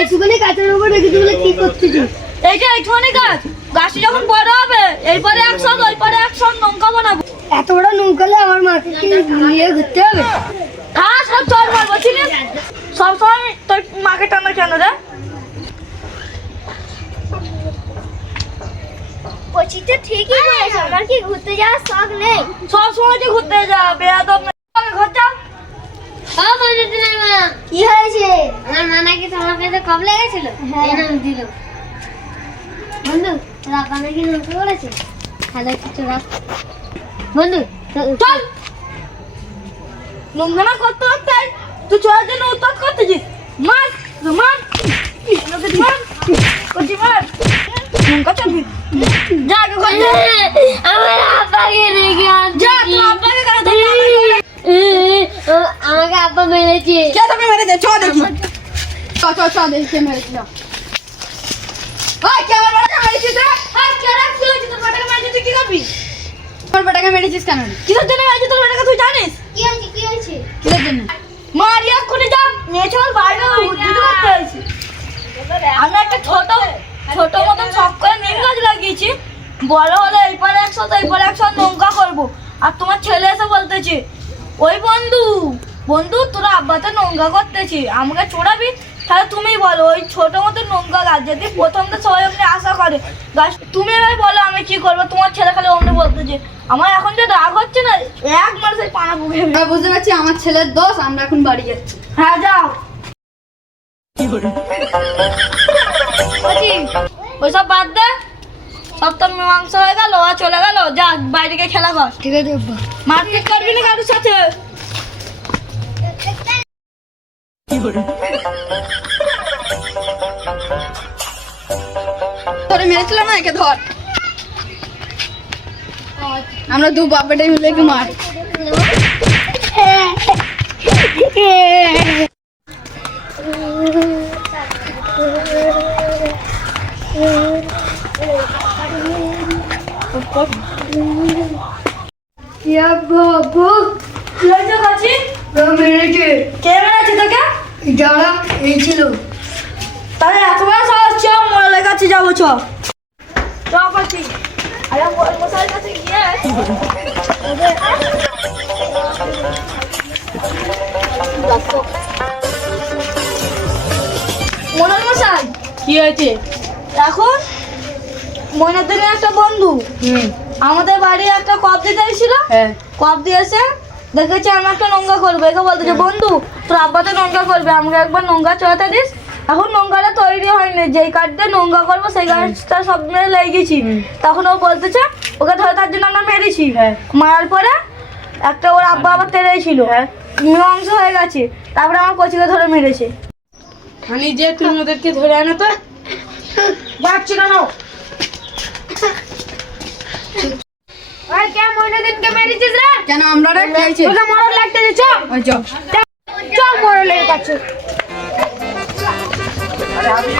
একটুখানি কাঁচের উপর রেখে দিলে কি এইটা এইটুখানি গাছ গাছটা যখন বড় হবে এইবারে একশো ওই পারে একশো লঙ্কা বানাবো। এত বড় নৌকালে আমার মাকে কি নিয়ে ঘুরতে হবে? হ্যাঁ সব চল মারবো চিনিস সবসময় তোর মাকে টানা কেন রে? ঠিকই বলেছে আমার কি ঘুরতে যাওয়ার শখ নেই? সব সময় তুই ঘুরতে যা বেয়াদব মেয়ে। ঘর যা কি হয়েছে? আমার মা নাকি তোমার কাছে কম লেগেছিল? এরকম দিল। বন্ধু তোর আপা নাকি নৌকা করেছে? হ্যালো কিছু রাখ বন্ধু চল। নোংরা করতে করতে তুই চলার জন্য উত্তর করতেছিস। মার মার। আমার আব্বাকে রেখে যা তোর আব্বাকে কেন তোর মাকে বলে- আমাকে আব্বা মেরেছে কে তোকে মেরে দে চ দেখি। চ চ চ দেখি কে মেরেছিল। ওই কে আমার বেটাকে মেরেছিস রে? ওই কে রে? কি তোর বেটাকে মেরেছিস তুই কি করবি? তোর বেটাকে মেরেছিস কেন কিসের জন্য মেরেছিস তোর বেটাকে তুই জানিস? কি হয়েছে? কি হয়েছে? কিসের জন্য? মারি এক্ষুনি যা। মেয়েছে ওর বাইরে উদ্ভিদ করতে হয়েছে আমরা একটা ছোট ছোট মতন শখ করে নিম গাছ লাগিয়েছি। বড় হলে এই পারে একশো তো এই পারে একশো নৌকা করব। আর তোমার ছেলে এসে বলতেছে ওই বন্ধু বন্ধু তোরা আব্বাতে নৌকা করতেছি আমাকে চোড়াবি তাহলে তুমি বলো ওই ছোট মতো নৌকা গাছ যদি প্রথম তো সবাই অমনি আশা করে। গাছ তুমি এবার বলো আমি কি করব তোমার ছেলে খালি অমনি বলতেছে। আমার এখন যে রাগ হচ্ছে না এক মাসে পানা পুকুরে আমরা বুঝতে পারছি আমার ছেলের দোষ আমরা এখন বাড়ি যাচ্ছি। হ্যাঁ যাও। বলছি, ওইসব বাদ দে। সব তো মাংস হয়ে গেল আর চলে গেল। যা বাইরে গিয়ে খেলা কর। ঠিক আছে মারপিট করবি না কারোর সাথে? তোরে মেরেছিল না একে ধর। আমরা দু বাপ বেটাই মিলে একে মার। ইয়া বাবু কি হয়েছে মেরেছে। কে যারা এই ছিল। তাহলে এত বড় সাহস চ মোড়ালের কাছে যাব চ। আরে কাছে গিয়ে। মশাই কি হয়েছে? এখন একটা বন্ধু। হুম। আমাদের বাড়ি একটা কপ দিতে এসেছিল। হ্যাঁ। কপ দিয়েছে দেখেছি আমি একটা নোংরা করব? একে বলতেছে বন্ধু তোর আব্বা তো নোংরা করবে আমাকে একবার নোংরা চড়াতে দিস। এখন নোংরাটা তৈরি হয়নি যেই কাঠটা নোংরা করব সেই গাছটা সব মেরে লেগে গেছি। তখন ও বলতেছে ওকে ধরে তার জন্য আমরা মেরেছি। হ্যাঁ। মারার পরে একটা ওর আব্বা আবার তেড়েই ছিল হ্যাঁ। মীমাংস হয়ে গেছে। তারপরে আমার কচিকে ধরে মেরেছে। খালি যে তুমি ওদেরকে ধরে আনো তো। যাচ্ছি না ওই কে মইনুদ্দিনকে মেরেছিস? কেন আমরা রে হয়েছে তোকে মরণ লাগতে দিছ ওই চল চল মরলের কাছে। আরে আমি